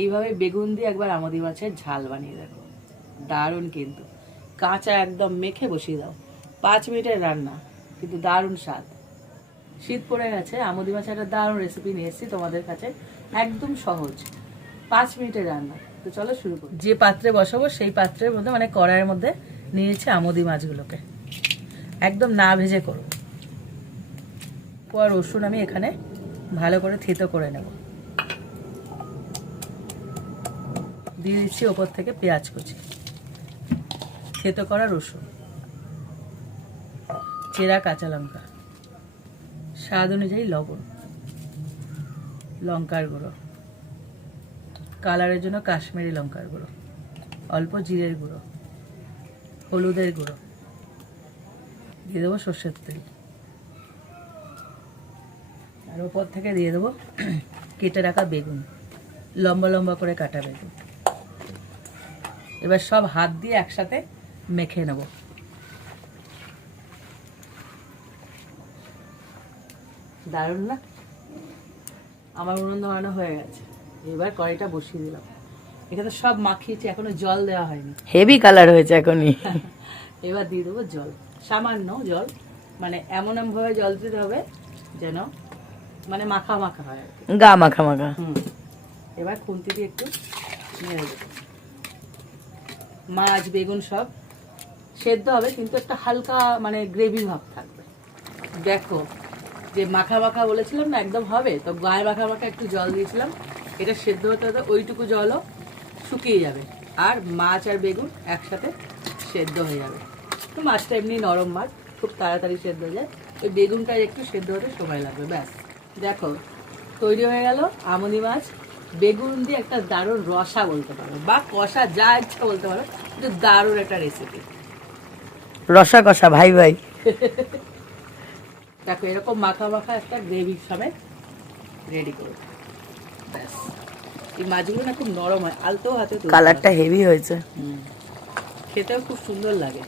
এইভাবে বেগুন দিয়ে একবার আমুদি মাছের ঝাল বানিয়ে দেখো, দারুণ কিন্তু। কাঁচা একদম মেখে বসিয়ে দাও, 5 মিনিটের রান্না, কিন্তু দারুণ স্বাদ। শীত পড়ে গেছে, আমুদি মাছের একটা দারুণ রেসিপি নিয়ে এসেছি তোমাদের কাছে, একদম সহজ, 5 মিনিটের রান্না। তো চলো শুরু করি। যে পাত্রে বসাবো সেই পাত্রের মধ্যে মানে কড়াইয়ের মধ্যে নিয়েছি আমুদি মাছগুলোকে, একদম না ভেজে করবো। আর রসুন আমি এখানে ভালো করে থেতো করে নেব, দিয়ে দিচ্ছি ওপর থেকে পেঁয়াজ কুচি, থেতো করা রসুন, চেরা কাঁচা লঙ্কা, স্বাদ অনুযায়ী লবণ, লঙ্কার গুঁড়ো, কালারের জন্য কাশ্মীরি লঙ্কার গুঁড়ো, অল্প জিরের গুঁড়ো, হলুদের গুঁড়ো, দিয়ে দেবো সর্ষের তেল, আর ওপর থেকে দিয়ে দেবো কেটে রাখা বেগুন, লম্বা লম্বা করে কাটা বেগুন। এবার সব হাত দিয়ে একসাথে মেখে নেব। দারুণ না? আমার উনুন ধরানো হয়ে গেছে, এবার কড়াইটা বসিয়ে দিলাম। এখানে সব মাখিয়েছি, এখনো জল দেওয়া হয়নি। হেভি কালার হয়েছে এখনই। এবার দিয়ে দেবো জল, সামান্য জল, মানে এমন ভাবে জল দিতে হবে যেন মানে মাখা মাখা হয় আর কি, গা মাখা মাখা। এবার খুন্তি দিয়ে একটু নেড়ে দেবো। মাছ বেগুন সব সেদ্ধ হবে, কিন্তু একটা হালকা মানে গ্রেভি ভাব থাকবে। দেখো যে মাখা মাখা বলেছিলাম না একদম হবে, তো গায়ে মাখা মাখা একটু জল দিয়েছিলাম, এটা সেদ্ধ হতে হতে ওইটুকু জলও শুকিয়ে যাবে, আর মাছ আর বেগুন একসাথে সেদ্ধ হয়ে যাবে। তো মাছটা এমনি নরম মাছ, খুব তাড়াতাড়ি সেদ্ধ হয়ে যায়, ওই বেগুনটা একটু সেদ্ধ হতে সময় লাগবে, ব্যাস। দেখো তৈরি হয়ে গেল আমুদি মাছ বেগুন দিয়ে একটা দারুণ রসা বলতে পারো, বা কষা, যা ইচ্ছা বলতে পারো, কিন্তু দারুণ একটা রেসিপি। রসা কষা ভাই ভাই। দেখো এরকম মাখা মাখা একটা গ্রেভি সমেত রেডি করো, ব্যাস। এই মাছগুলো না খুব নরম হয়, আলতো হাতে তৈরি করা। কালারটা হেভি হয়েছে। খেতেও খুব সুন্দর লাগে।